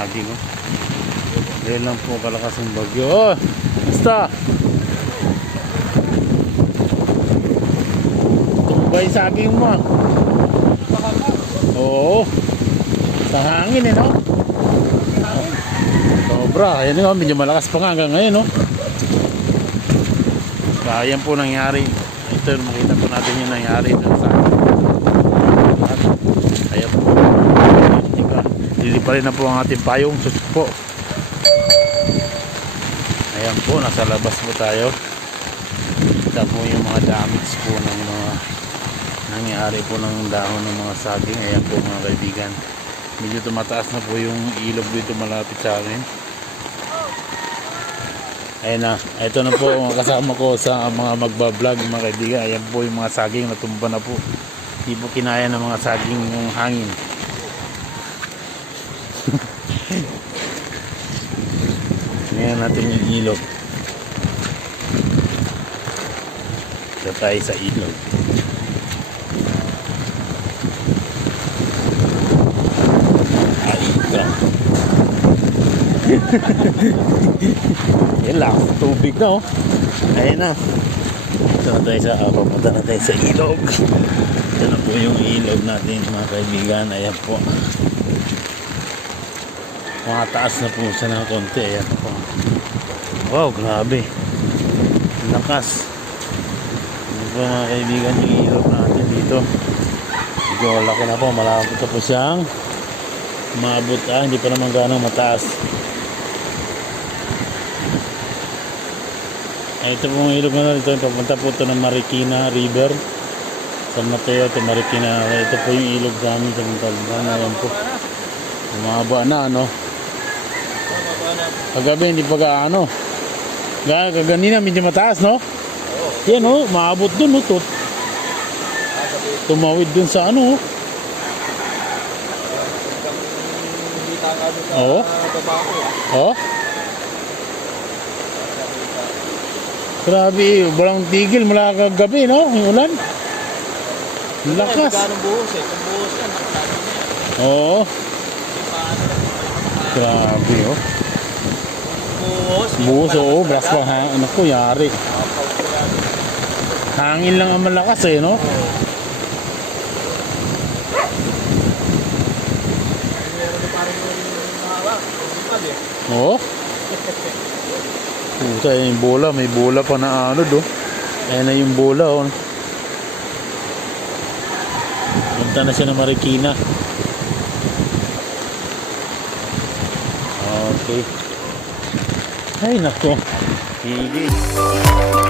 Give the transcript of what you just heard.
saging. Oh. Dahil lang po kalakas ng bagyo. Oh, basta tumbay saging mo. Oo, sa hangin no? Sobra, ayan nga, medyo malakas pa nga hanggang ngayon no? Ayan po nangyari. Ito, makita po natin yung nangyari sa ayan po. Liliparin na po ang ating payong. Sus po. Ayan po, nasa labas po tayo. Kita po yung mga damage po ng mga nangyari po ng dahon ng mga saging. Ayan po mga kaibigan. Medyo tumataas na po yung ilog dito malapit sa amin. Ayan na, ito na po mga kasama ko sa mga magbablog mga kaibigan. Ayan po yung mga saging natumba na po. Hindi po kinaya ng mga saging yung hangin. Ngayon natin yung ilog. Ito tayo sa ilog. Ay, ito. Yan lang, tubig na oh. Ayun na. Ito na tayo sa papunta na tayo sa ilog. Ito na po yung ilog natin mga kaibigan. Ayan po. Mga taas na po siya ng konti. Ayan po. Wow, grabe. Lakas. Ayan po mga kaibigan yung ilog natin dito. Medyo laki na po. Malapit na po siyang maabot. Hindi pa naman ganang mataas. Ito pong ilog na ito, papunta po ito ng Marikina River San Mateo, ito Marikina. Ito po yung ilog namin sa Montalban. Ayan po, umaba na ano. Kagabi hindi pa gaano, kaganina medyo mataas no. Yan o, maabot dun o, tumawid dun sa ano. Oo. Oo. Grabe, walang tigil mula kagabi, no? Yung ulan. Lakas. Oo. Grabe, oh. Buhos, oo. Bras pa, ha? Ano ko, yari. Hangin lang ang malakas, eh, no? Oo. Puta, yung bola, may bola pa na ano do. Ayan na yung bola oh. Punta na siya ng Marikina. Okay. Ay nako. Higit.